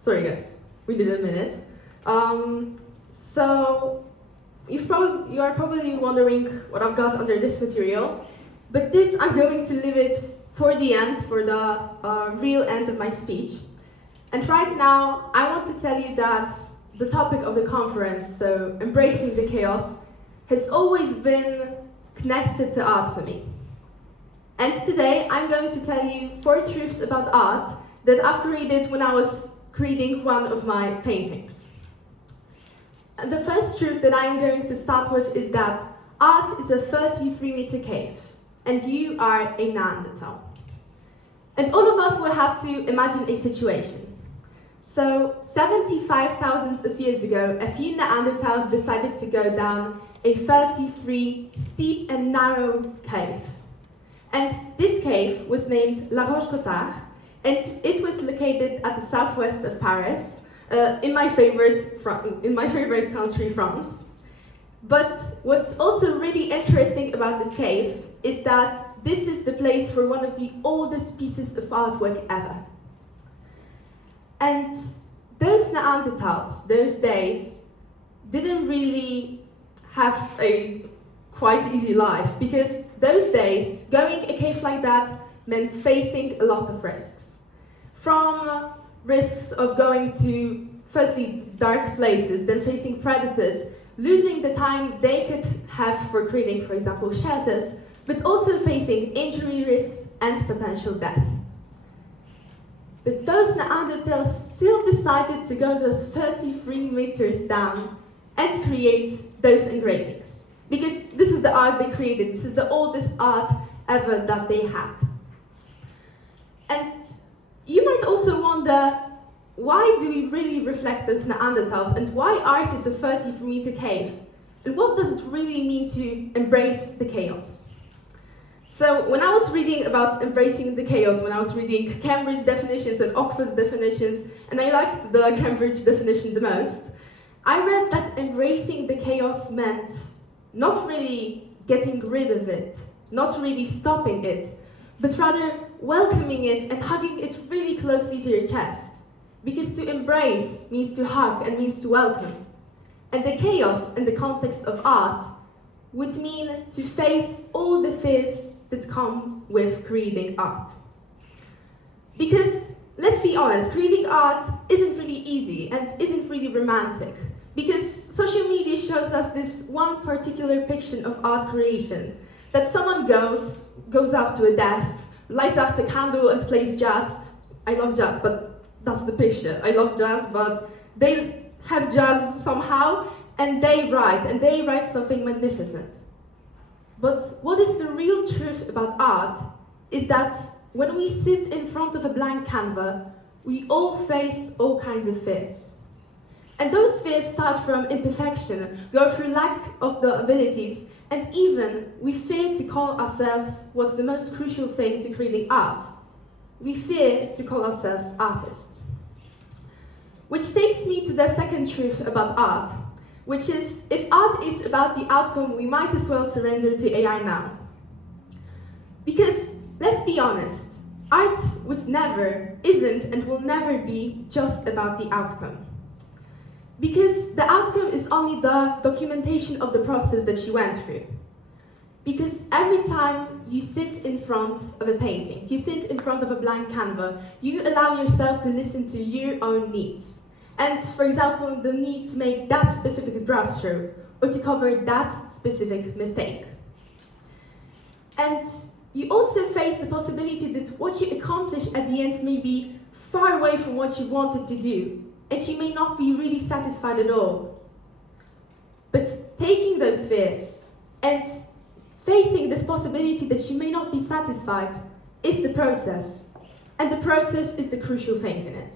Sorry guys, we did a minute. So you are probably wondering what I've got under this material, but this I'm going to leave it for the end, for the real end of my speech. And right now, I want to tell you that the topic of the conference, so embracing the chaos, has always been connected to art for me. And today, I'm going to tell you 4 truths about art that I've created when I was creating one of my paintings. And the first truth that I'm going to start with is that art is a 33-meter cave, and you are a Neanderthal. And all of us will have to imagine a situation. So 75,000 of years ago, a few Neanderthals decided to go down a 33 steep and narrow cave. And this cave was named La Roche-Cotard, and it was located at the southwest of Paris, in my favorite country, France. But what's also really interesting about this cave is that this is the place for one of the oldest pieces of artwork ever. And those Neanderthals, those days, didn't really have a quite easy life, because those days, going a cave like that meant facing a lot of risks. From risks of going to, firstly, dark places, then facing predators, losing the time they could have for creating, for example, shelters, but also facing injury risks and potential death. But those Neanderthals still decided to go those 33 meters down and create those engravings. Because this is the art they created, this is the oldest art ever that they had. And you might also wonder, why do we really reflect those Neanderthals, and why art is a 33-meter cave? And what does it really mean to embrace the chaos? So when I was reading about embracing the chaos, when I was reading Cambridge definitions and Oxford definitions, and I liked the Cambridge definition the most, I read that embracing the chaos meant not really getting rid of it, not really stopping it, but rather welcoming it and hugging it really closely to your chest. Because to embrace means to hug and means to welcome. And the chaos in the context of art would mean to face all the fears that come with creating art. Because, let's be honest, creating art isn't really easy and isn't really romantic. Because social media shows us this one particular depiction of art creation, that someone goes up to a desk, lights up the candle and plays jazz. I love jazz, but that's the picture. I love jazz, but they have jazz somehow, and they write something magnificent. But what is the real truth about art is that when we sit in front of a blank canvas, we all face all kinds of fears. And those fears start from imperfection, go through lack of the abilities, and even we fear to call ourselves what's the most crucial thing to creating art. We fear to call ourselves artists. Which takes me to the second truth about art, which is, if art is about the outcome, we might as well surrender to AI now. Because, let's be honest, art was never, isn't, and will never be just about the outcome. Because the outcome is only the documentation of the process that you went through. Because every time you sit in front of a painting, you sit in front of a blank canvas, you allow yourself to listen to your own needs. And, for example, the need to make that specific brushstroke, or to cover that specific mistake. And you also face the possibility that what you accomplish at the end may be far away from what you wanted to do, and you may not be really satisfied at all. But taking those fears and facing this possibility that you may not be satisfied is the process. And the process is the crucial thing in it.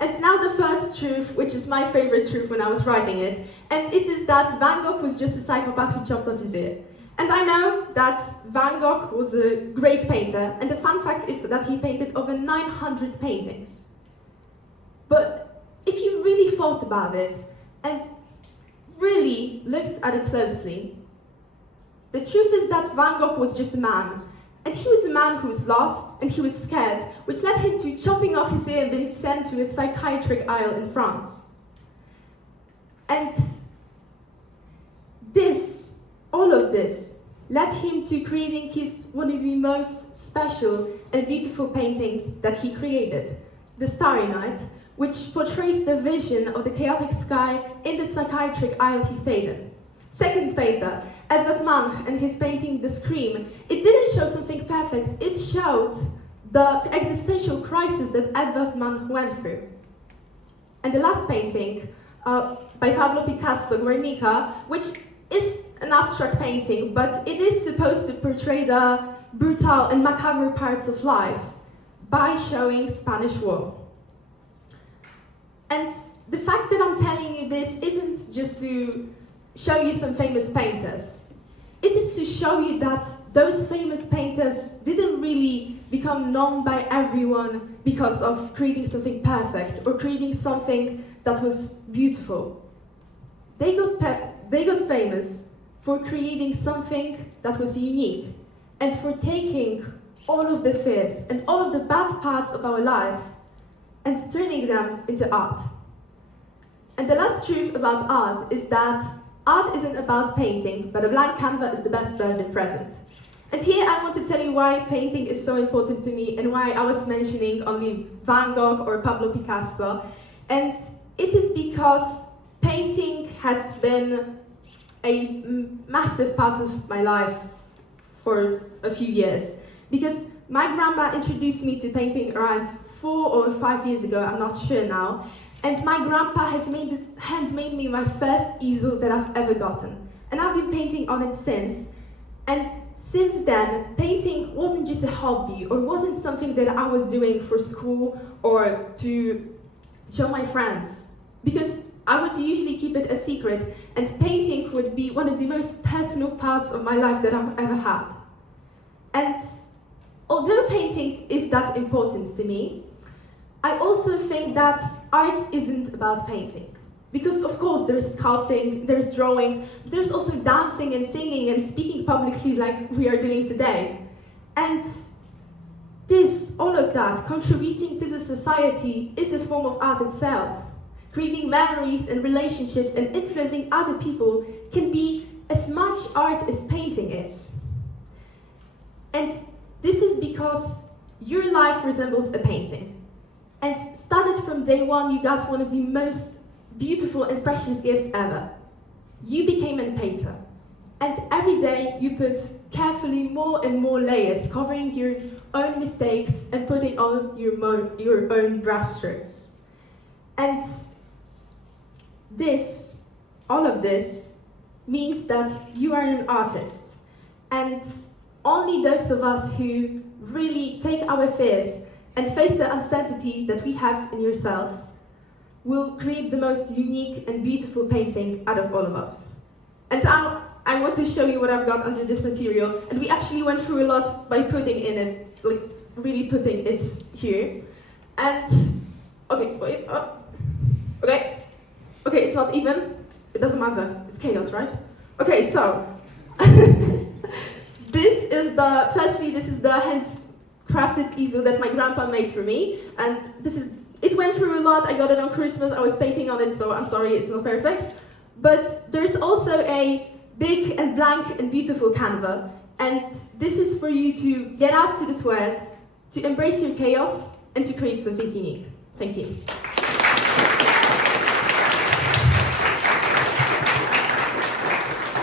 And now the first truth, which is my favorite truth when I was writing it, and it is that Van Gogh was just a psychopath who chopped off his ear. And I know that Van Gogh was a great painter, and the fun fact is that he painted over 900 paintings. But if you really thought about it, and really looked at it closely, the truth is that Van Gogh was just a man, And he was a man who was lost and he was scared, which led him to chopping off his ear and being sent to a psychiatric isle in France. And all of this, led him to creating one of the most special and beautiful paintings that he created, The Starry Night, which portrays the vision of the chaotic sky in the psychiatric isle he stayed in. Second painter, Edvard Munch, and his painting The Scream, it didn't show something perfect, it showed the existential crisis that Edvard Munch went through. And the last painting, by Pablo Picasso, Guernica, which is an abstract painting, but it is supposed to portray the brutal and macabre parts of life by showing Spanish War. And the fact that I'm telling you this isn't just to show you some famous painters. It is to show you that those famous painters didn't really become known by everyone because of creating something perfect or creating something that was beautiful. They got famous for creating something that was unique and for taking all of the fears and all of the bad parts of our lives and turning them into art. And the last truth about art is that art isn't about painting, but a blank canvas is the best birthday present. And here I want to tell you why painting is so important to me and why I was mentioning only Van Gogh or Pablo Picasso. And it is because painting has been a massive part of my life for a few years. Because my grandma introduced me to painting around 4 or 5 years ago, I'm not sure now. And my grandpa has handmade me my first easel that I've ever gotten. And I've been painting on it since. And since then, painting wasn't just a hobby or wasn't something that I was doing for school or to show my friends. Because I would usually keep it a secret, and painting would be one of the most personal parts of my life that I've ever had. And although painting is that important to me, I also think that art isn't about painting. Because of course there's sculpting, there's drawing, there's also dancing and singing and speaking publicly like we are doing today. And all of that, contributing to the society, is a form of art itself. Creating memories and relationships and influencing other people can be as much art as painting is. And this is because your life resembles a painting. And started from day one, you got one of the most beautiful and precious gifts ever. You became a painter. And every day you put carefully more and more layers, covering your own mistakes and putting on your own brush strokes. And all of this means that you are an artist. And only those of us who really take our fears and face the uncertainty that we have in yourselves will create the most unique and beautiful painting out of all of us. And I want to show you what I've got under this material, and we actually went through a lot by putting in it, like really putting it here. And, okay, wait, okay, it's not even, it doesn't matter, it's chaos, right? Okay, so, this is the handcrafted easel that my grandpa made for me, and it went through a lot. I got it on Christmas, I was painting on it, so I'm sorry it's not perfect. But there's also a big and blank and beautiful canvas, and this is for you to get out to this world, to embrace your chaos, and to create something unique. Thank you.